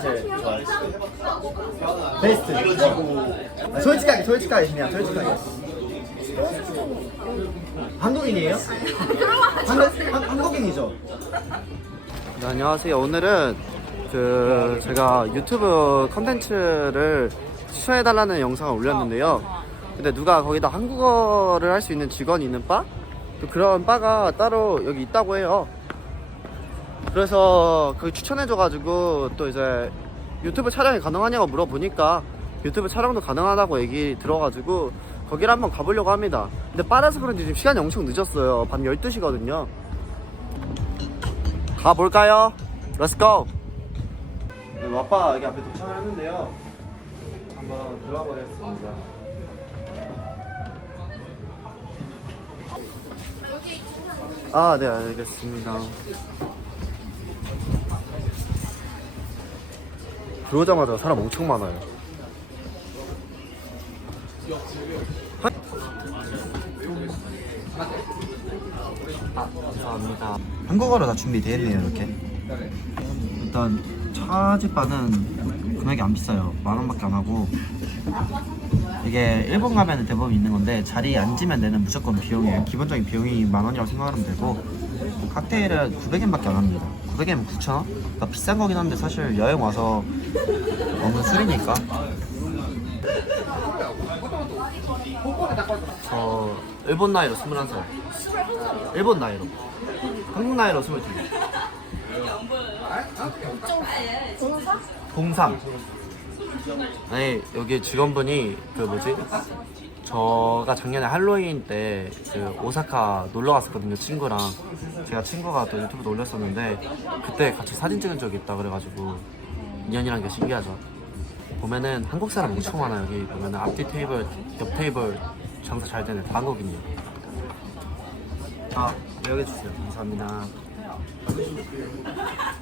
제일 좋아해. 베스트. 솔직하게 그냥 솔직하게. 한국인이에요? 한국인이죠. 네, 안녕하세요. 오늘은 제가 유튜브 컨텐츠를 추천해달라는 영상을 올렸는데요. 근데 누가 거기다 한국어를 할 수 있는 직원이 있는 바? 또 그런 바가 따로 여기 있다고 해요. 그래서 그 추천해줘가지고 또 이제 유튜브 촬영이 가능하냐고 물어보니까 유튜브 촬영도 가능하다고 얘기 들어가지고 거기를 한번 가보려고 합니다. 근데 빠르서 그런지 지금 시간이 엄청 늦었어요. 밤 12시거든요 가볼까요? 렛츠고! 네, 아빠 여기 앞에 도착을 했는데요. 한번 들어가 보겠습니다. 아, 네, 알겠습니다. 들어오자마자 사람 엄청 많아요. 감사합니다. 한국어로 다 준비되어 있네요. 이렇게 일단 차집바는 금액이 안 비싸요. 10,000원밖에 안 하고, 이게 일본 가면 대부분 있는 건데 자리에 앉으면 내는 무조건 비용이에요. 기본적인 비용이 10,000원이라고 생각하면 되고, 칵테일은 900엔밖에 안 합니다. 900엔이면 9,000원? 그러니까 비싼 거긴 한데 사실 여행 와서 먹는 술이니까. 저 일본 나이로 21살. 일본 나이로. 한국 나이로 22. 03. 아니, 여기 직원분이 저가 작년에 할로윈 때 오사카 놀러 갔었거든요, 친구랑. 제가 친구가 또 유튜브도 올렸었는데 그때 같이 사진 찍은 적이 있다 그래가지고 인연이란 게 신기하죠. 보면은 한국 사람 엄청 많아요. 여기 보면은 앞뒤 테이블, 옆 테이블 장사 잘 되네. 다 한국인이에요. 아, 여기 주세요. 감사합니다.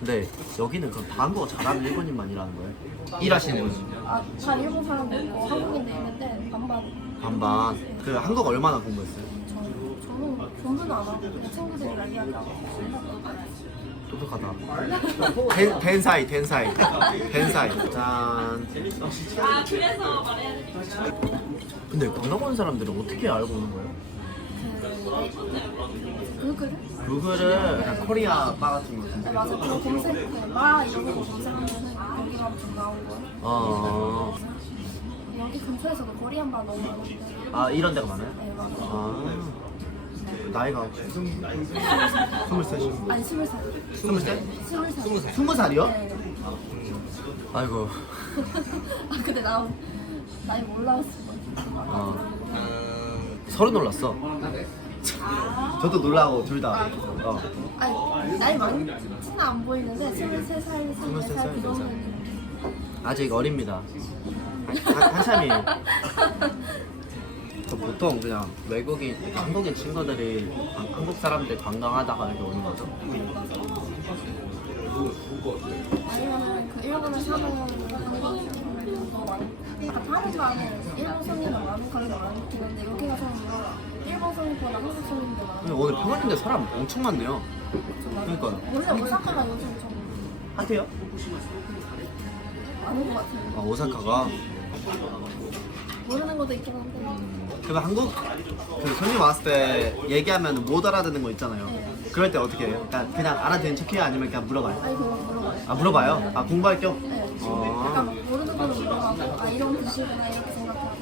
근데 여기는 그럼 다 한국어 잘하는 일본인만 일하는 거예요? 일하시는 거지? 아, 다 일본 사람도 있고 한국인도 있는데 반반. 그 한국어 얼마나 공부했어요? 저는 공부는 안 하고 그냥 친구들이랑 이야기하고. 똑똑하다. 덴사이. 짠. 근데 관광 온 사람들은 어떻게 알고 오는 거예요? 구글을 그냥 코리아 바 같은 거 네, 맞아. 그 검색, 바 이런 거 검색하면은 여기가 좀 나온 거예요. 여기 근처에서도 코리안 바 너무 많은데. 아, 이런 데가 많아요? 네, 맞아. 아, 나이가 혹시 23이요? 아니, 20살. 23? 20살이요? 네. 아이고. 아, 근데 나이 몰랐어. 서른 놀랐어. 저도 놀라고 둘 다. 아니, 나이 많지는 안 보이는데 23살, 24살 그 정도는. 아직 어립니다. 한참이에요. 저 보통 그냥 외국인, 한국인 친구들이 한국 사람들 관광하다가 여기 오는 거죠. 아니면 그 일본에 사는 한국인도 많고, 다른 반에 일본 손님도 많은 가게 많긴 한데 여기 가서는 일본 손님보다 한국 손님도 많아요. 근데 오늘 평일인데 사람 엄청 많네요. 그러니까요. 원래 오사카가 요즘 좀 핫해요? 많은 것 같아요. 아, 오사카가. 모르는 것도 있긴 한데. 그럼 한국 손님 왔을 때 얘기하면 못 알아듣는 거 있잖아요. 그럴 때 어떻게 해요? 그냥 알아듣는 척해요? 아니면 그냥 물어봐요? 아니, 그거 물어봐요. 아, 물어봐요? 아, 공부할 겸? 네. 약간 모르는 거는 물어봐고, 아, 이런 뜻이구나 이렇게 생각하고.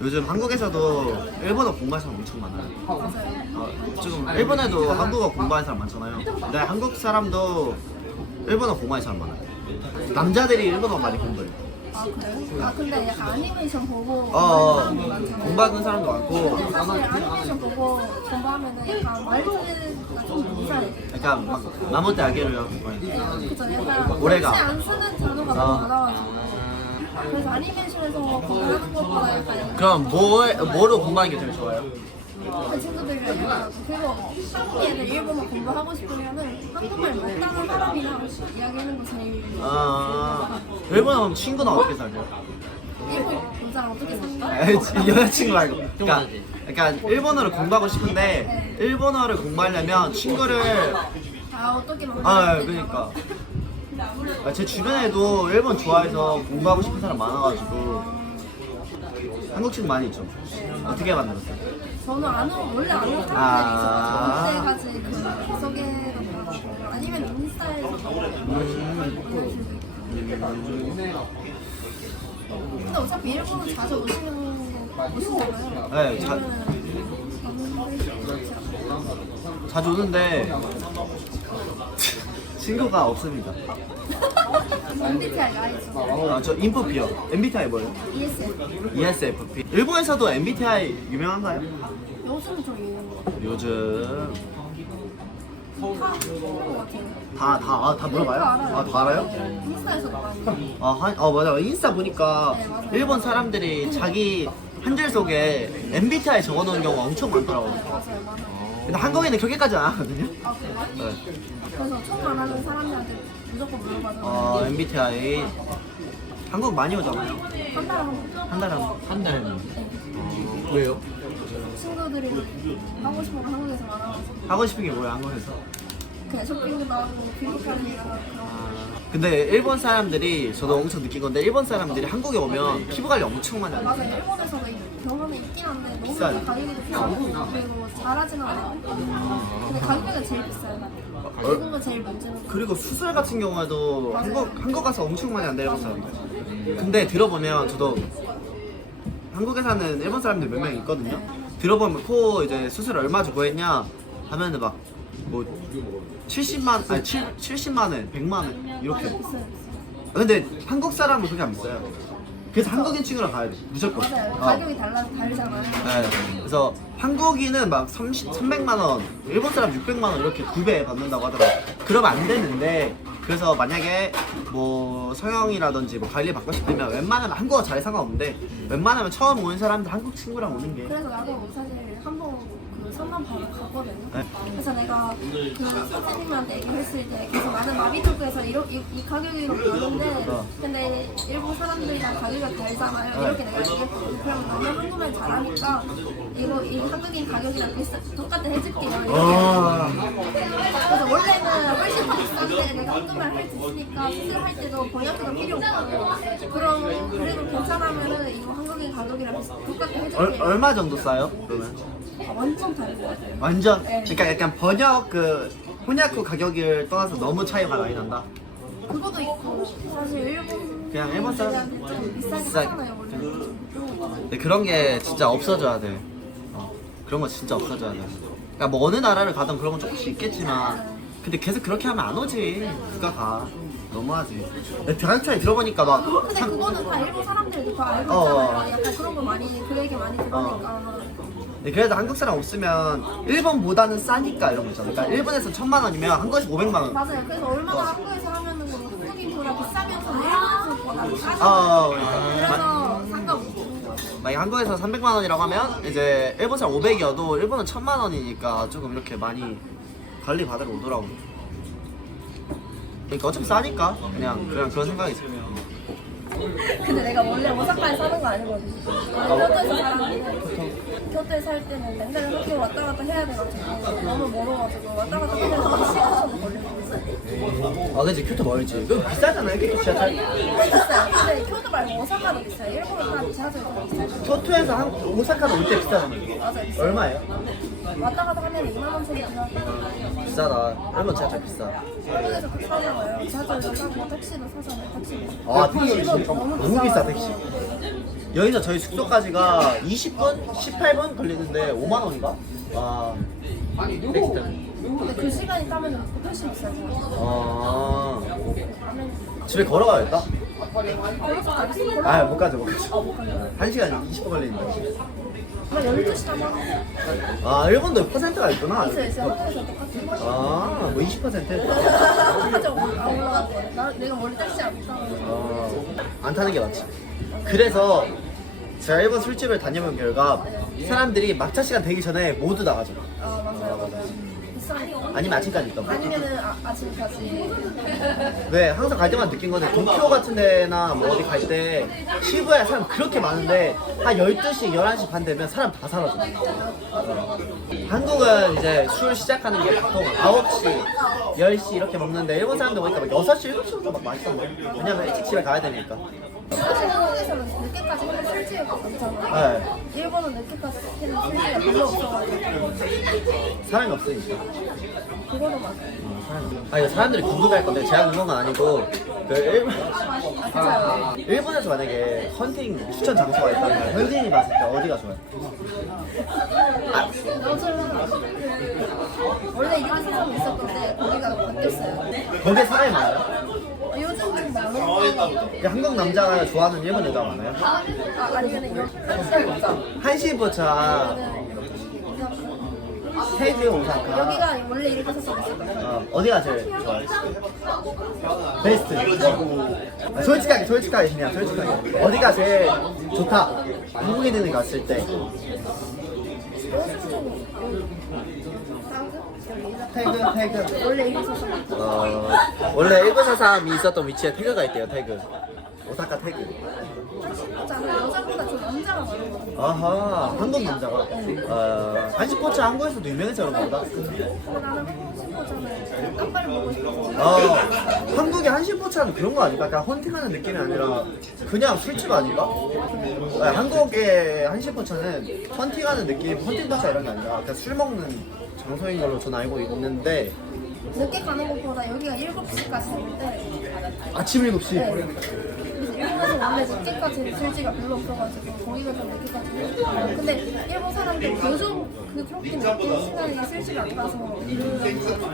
요즘 한국에서도 일본어 공부하는 사람 엄청 많아요. 맞아요. 지금 일본에도 한국어 공부하는 사람 많잖아요. 근데 한국 사람도 일본어 공부하는 사람 많아요. 남자들이 일본어 많이 공부해요. 아, 그래요? 아, 근데 약간 애니메이션 보고 공부하는 사람도 많고. 사실 애니메이션 보고 공부하면은 약간 말투가 좀 이상해. 약간 막 마모테 아게로요. 그죠? 약간 올해가. 혹시 안 쓰는 단어가 너무 많아가지고. 그래서 애니메이션에서 공부하는 것보다 약간 그럼 뭐로 공부하는 게 제일 좋아요? 친구들이랑 얘기하고, 그리고 한국 애들 일본어 공부하고 싶으면은 한국말 못하는 사람이랑 이야기하는 거 제일 일본어 하면 친구는 어떻게 사귀어요? 일본 여자랑 어떻게 사귀어? 여자친구 말고. 그러니까 일본어를 공부하고 싶은데 일본어를 공부하려면 친구를 아, 어떻게 만나야 그러니까 제 주변에도 일본 좋아해서 공부하고 싶은 사람 많아가지고 한국 친구 많이 있죠. 어떻게 만들었어요? 저는 원래 아는 사람들이 아. 있어서 그때까지 그 소개로 받았고 아니면 인스타에서 근데 어차피 일본은 자주 오시잖아요. 네, 자주 오는데 친구가 없습니다. MBTI가 아니죠. 저 인프피요. MBTI 뭐예요? ESF. ESFP. 일본에서도 MBTI 유명한가요? 요즘 좀 유명한 것 같아요. 요즘 다 모르는 것 같아요. 다 물어봐요? 다 알아요? 인스타에서도 많이. 맞아. 인스타 보니까 네, 맞아요. 일본 사람들이 자기 한 줄 속에 MBTI 적어놓은 경우가 엄청 많더라고요. 맞아요. 근데 한국에는 그렇게까지 안 하거든요. 아 그래요? 네. 그래서 처음 안 하는 사람들한테 무조건 물어봐서 MBTI 한국 많이 오잖아요. 한 달에 한 번. 한 달에 한 달에. 왜요? 친구들이 하고 싶은 거 한국에서 많아가지고 하고 싶은 게 뭐예요, 한국에서? 그냥 쇼핑도 하고 비행기까지 나가고 근데 일본 사람들이 저도 엄청 느낀 건데 일본 사람들이 한국에 오면 피부 관리 엄청 많이 하요. 맞아요. 일본에서도 병원에 있긴 한데 너무 비싸요. 가격이 비싸고 그리고 잘하지는 않아요. 근데 가격이 제일 비싸요. 외국은 제일 문제는 그리고 수술 같은 경우에도 한국 가서 엄청 많이 한다 일본 사람들. 근데 들어보면 저도 한국에 사는 일본 사람들 몇 명 있거든요. 들어보면 코 이제 수술 얼마 주고 했냐 하면은 막 뭐 70만 원, 100만 원 이렇게. 비싸요. 근데 한국 사람은 그렇게 안 비싸요. 그래서 한국인 친구랑 가야 돼 무조건. 맞아요. 가격이 다르잖아요. 네. 그래서 한국인은 막 300만 원, 일본 사람 600만 원 이렇게 2배 받는다고 하더라고요. 그러면 안 되는데 그래서 만약에 뭐 성형이라든지 뭐 관리 받고 싶으면 웬만하면 한국어 잘해 상관없는데 웬만하면 처음 오는 사람들 한국 친구랑 오는 게 그래서 나도 사실 한번 그 상담 받으러 갔거든요. 네. 그래서 내가 그 선생님한테 얘기했을 때 계속 나는 마비토크에서 이 가격이 이렇게 하는데 근데 일본 사람들이랑 가격이 다르잖아요. 이렇게 내가 얘기했거든요. 그럼 너는 한국말 잘하니까 이 한국인 가격이랑 똑같아 해줄게요. 그래서 원래는 훨씬 더 비싼데 내가 한국말 할 수 있으니까 수술할 때도 번역기가 필요 없고 그럼 그래도 괜찮으면은 이거 한국인 가격이랑 똑같아 해줄게요. 얼마 정도 싸요? 그러면? 완전 다른 것 같아요. 완전? 네. 그러니까 약간 번역 그 혼야쿠 가격을 떠나서 너무 차이가 많이 난다? 그것도 있고 사실 일본 그냥 일본 사람 좀 비싸긴 비싸게. 하잖아요 원래. 근데 그런 게 진짜 없어져야 돼. 그런 거 진짜 없어져야 돼. 그러니까 뭐 어느 나라를 가든 그런 건 조금씩 있겠지만 근데 계속 그렇게 하면 안 오지. 누가 가. 너무하지. 가격 차이 들어보니까 막 근데 그거는 다 일본 사람들도 다 알고 어. 있잖아요. 약간 그런 거 많이 그 얘기 많이 들으니까. 그래도 한국 사람 없으면 일본보다는 싸니까 이런 거 있잖아. 그러니까 일본에서 1000만 원이면 한국에서 500만 원. 맞아요. 그래서 얼마나 한국에서 하면은 뭐 한국인보다 비싸면서 일본에서 싸지. 그러니까. 그래서 상관없는 거 같아요. 만약 한국에서 300만 원이라고 하면 이제 일본 사람 500이어도 일본은 1000만 원이니까 조금 이렇게 많이 관리 받으러 오더라고. 그러니까 어차피 싸니까 그냥 그런 생각이 들어요. 근데 내가 원래 오사카에 사는 거 아니거든요. 교토에서 살았는데 교토에 살 때는 맨날 학교 왔다 갔다 해야 돼가지고 너무 멀어가지고 왔다 갔다 하면 2시간 정도 걸리거든요. 그치 교토 멀지. 그거 비싸잖아요 교토 지하철. 비싸요. 근데 교토 말고 오사카도 비싸요. 일본은 한 지하철이 더 비싸요. 교토에서 오사카로 올 때 비싸잖아요. 맞아요. 비싸요. 얼마예요? 왔다 갔다 하면 2만 원 정도 하고 비싸다. 일본 지하철 비싸. 한국에서 그렇게 사잖아요. 지하철도 사고 택시도 사잖아요. 택시도. 택시 일본 너무 비싸 택시. 여기서 저희 숙소까지가 20분? 18분 걸리는데 5만 원인가? 와. 택시 때문에. 근데 그 시간이 따면 훨씬 비싸죠. 집에 걸어가야겠다. 걸어서 가겠어. 못 가죠, 못 가죠. 못 가요. 1시간 20분 걸리는데. 아마 12시간 하고 일본도 퍼센트가 있구나. 있어요. 한국에서 똑같은 뭐 20%? 똑같죠. 안 올라갈 거예요. 내가 원래 택시 안 타고 안 타는 게 맞지. 그래서 제가 일본 술집을 다녀본 결과 사람들이 막차 시간 되기 전에 모두 나가죠. 맞아요. 비싸니까. 아니면 아침까지 있던 거? 아니면은 아침까지. 네, 항상 갈 때마다 느낀 건데 도쿄 같은 데나 뭐 어디 갈 때 시부야에 사람 그렇게 많은데 한 12시, 11시 반 되면 사람 다 사라져. 한국은 이제 술 시작하는 게 보통 9시, 10시 이렇게 먹는데 일본 사람들 보니까 막 6시, 7시부터 막 맛있던 거예요. 왜냐면 일찍 집에 가야 되니까. 사실 한국에서는 늦게까지 하는 술집가 많잖아요. 네, 일본은 늦게까지 하는 술집가 별로 없어가지고 사람이 없으니까. 그거도 맞아요. 이거 사람들이 궁금해할 건데 제가 궁금한 건 아니고 그 맞아요. 일본에서 만약에 헌팅 추천 장소가 있다면 현지인이 봤을 때 어디가 좋아요? 요즘 원래 이런 세상이 있었는데 거기가 바뀌었어요. 거기에 사람이 많아요? 요즘 좀 많은데 한국 남자가 좋아하는 일본 여자가 많아요? 아니면 이런 한시간 있죠. 한시부차 테이크 오사카 여기가 원래 이렇게 했었어요. 어디가 제일 좋아요? 베스트 솔직하게 그냥 솔직하게 어디가 제일 좋다? 한국인들이 갔을 때 태그 원래 이렇게 했었어요. 원래 1943이 있었던 위치에 태그가 있대요. 태그 오사카 태그. 여자보다 좀 남자가 많은 것 같아요. 아하, 한국 남자가. 한식포차 한국에서도 유명해서 그런가 보다. 나는 한국 싶었잖아요. 깜빡이 먹고 싶어서. 한국의 한식포차는 그런 거 아닐까? 약간 헌팅하는 느낌이 아니라 그냥 술집 아닌가? 한국의 한식포차는 헌팅하는 느낌, 헌팅포차 이런 게 아니라 그냥 술 먹는 장소인 걸로 전 알고 있는데 늦게 가는 것보다 여기가 7시까지 되는데 아침 7시? 네. 그래서 일본에서 원래 늦게까지 술집가 별로 없어가지고 거기가 좀 늦게까지 해요. 근데 일본 사람들 요즘 그렇게 늦게 시간에 술집이 안 가서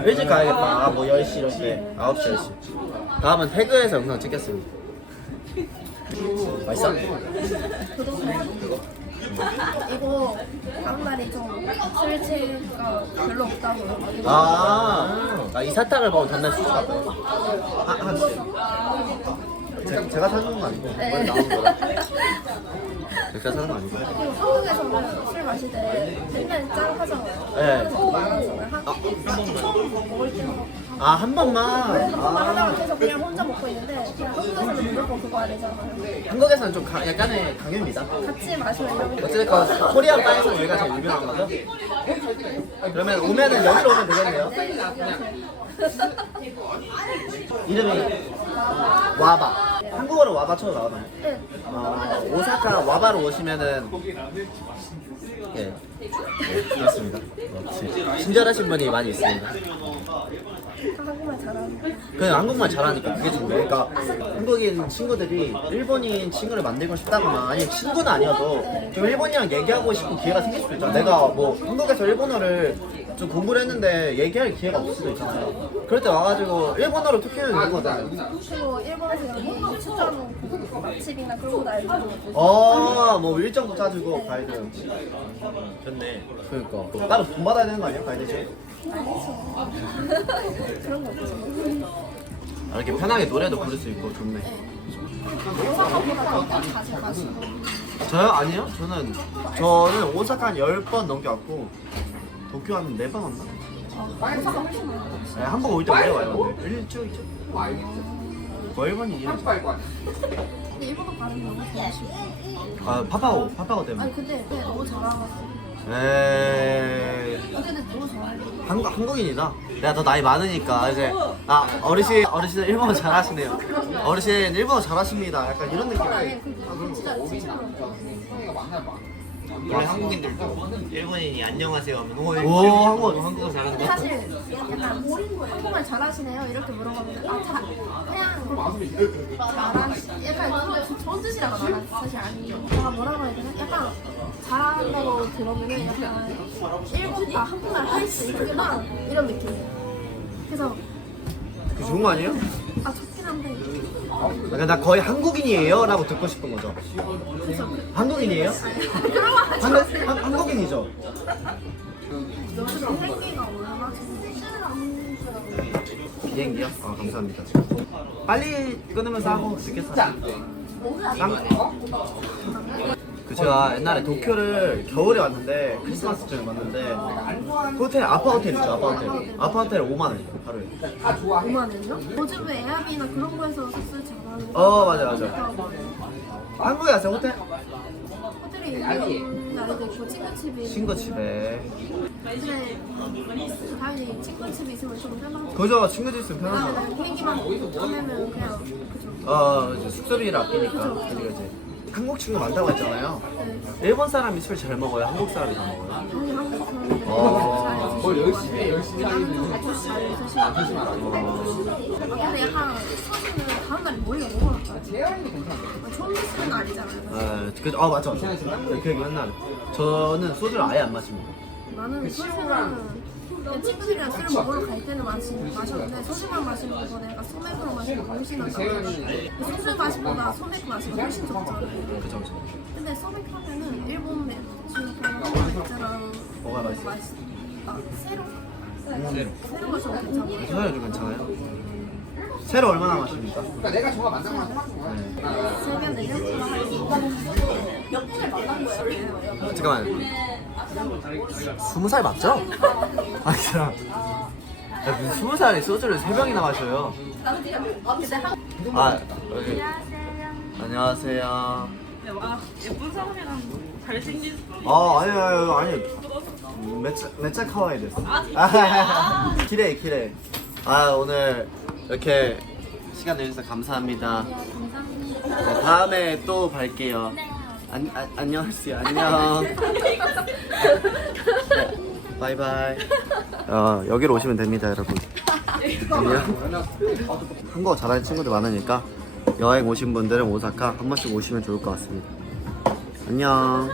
일찍 가야겠다. 뭐 10시 이렇게 9시 10시 다음은 태그에서 영상 찍겠습니다. 맛있어? 이거 다음날이 좀 술집가 별로 없다고 이 사탕을 먹으면 전날 수수 같아요. 제가 사는 건 아니고 원래 나오는 거라. 제가 사는 건 아니고. 그리고 한국에서는 술 마실 때 맨날 짠 하잖아요. 네. 총 많아잖아요. 총 먹을 때마다 한 번만. 한번만 하다가 계속 그냥 혼자 먹고 있는데 그냥 한국에서는 무조건 그거 안 되잖아요. 한국에서는 좀 약간의 강요입니다. 같이 마시면 이런 어쨌든 코리안 바에서 여기가 제일 유명한 거죠? 그러면 오면은 여기로 오면 되겠네요. 이름이 와바. 한국어로 와바 쳐도 나오나요? 네. 오사카 와바로 오시면은 예, 그렇습니다. 친절하신 분이 많이 있습니다. 한국말 잘하는 그냥 한국말 잘하니까 그게 중요해. 그러니까 한국인 친구들이 일본인 친구를 만들고 싶다거나 아니면 친구는 아니어도 좀 일본이랑 얘기하고 싶은 기회가 생길 수도 있잖아. 내가 뭐 한국에서 일본어를 좀 공부를 했는데 얘기할 기회가 없을 수도 있잖아요. 그럴 때 와가지고 일본어로 토끼는 되는 거잖아요. 그리고 일본에서 여기 추천 그 맛집이나 그런 것도 알려주고 뭐 일정도 짜주고 가이드. 좋네. 그러니까 따로 돈 받아야 되는 거 아니야 가이드실? 그런 거 없죠. 이렇게 편하게 노래도 부를 수 있고 좋네. 오사카보다 더 자주 마시고 저요? 아니요. 저는 오사카 한 10번 넘게 왔고 도쿄 한 4번 왔나? 오사카 훨씬 많아요. 네, 한번 올 때 오래 와요. 근데 일주일 있죠. 뭐 일본이 이해하죠. 근데 일본어 발음이 너무 좋으시고 파파고 때문에. 아니 근데 너무 잘하고 에이, 어쨌든 너무 잘하고 한국인이다. 내가 더 나이 많으니까 이제 어르신 일본어 잘하시네요. 어르신 일본어 잘하십니다. 약간 이런 느낌이에요. 그 진짜 원래 한국인들도 일본인이 안녕하세요 하면 한국어 잘하는 거. 사실 약간 한국말 잘하시네요 이렇게 물어보면 그냥 약간 좋은 뜻이라고 말하는 사실 아니에요. 내가 뭐라고 해야 되나? 약간 잘한다고 들어보면 약간 한국말 할 수 있구나 이런 느낌이에요. 그래서 그 좋은 거 아니에요? 좋긴 한데 그러니까 나 거의 한국인이에요 라고 듣고 싶은 거죠. 한국인이에요? 그런 거 하지 마세요. 한국인이죠. 요즘 생기가 얼마나 비행기요? 감사합니다. 빨리 끊으면 싸고 늦게 싸. 그 제가 옛날에 도쿄를 겨울에 왔는데 크리스마스쯤에 왔는데 호텔 아파 호텔 있죠 아파 호텔 5만 원 하루에. 5만 원이요? 요즘 에어비나 그런 거에서 숙소를 잡아하는 맞아. 한국에 왔어요 호텔? 호텔이 있는 날에도 있고 친구집이 친구집에. 근데 다행히 친구집이 있으면 좀 편하고 그죠 친구집 있으면 편하죠. 그다음에 비행기만 보내면 그냥 그죠. 이제 숙소비를 아끼니까. 그지. 한국 친구 많다고 했잖아요. 일본 사람이 술 잘 먹어요? 한국 사람이 잘 먹어요? 아니 한국 사람들 열심히 나는 좀 주스 잘 드시고 근데 약간 소주는 다음날에 머리가 너무 아파요. 처음 드시는 거 아니잖아요. 맞죠. 그 얘기 맨날. 저는 소주를 아예 안 마십니다. 나는 소주는 그냥 친구들이랑 술을 먹으러 갈 때는 마셨는데 소주만 마시는 것보다 약간 소맥으로 마시는 거 훨씬 낫잖아요. 소주 마시보다 소맥 마시는 거 훨씬 좋잖아요. 그죠. 근데 소맥 하면은 일본 맥주 그런 맥주랑 뭐가 맛있어? 세로 마셔도 괜찮아요. 세로 좀 괜찮아요? 세로 얼마나 마십니까? 세견 내년 잠깐만. 20살 맞죠? 그냥 무슨 20살에 소주를 3병이나 마셔요. 여기. 안녕하세요. 예쁜 사람이랑 잘생긴 아니. 매짜 카와이 됐어. 기레. 오늘 이렇게 시간 내주셔서 감사합니다. 네, 다음에 또 뵐게요. 안녕하세요. 안녕. 네, 바이바이. 여기로 오시면 됩니다, 여러분. 안녕. 한국어 잘하는 친구들 많으니까 여행 오신 분들은 오사카 한 번씩 오시면 좋을 것 같습니다. 안녕.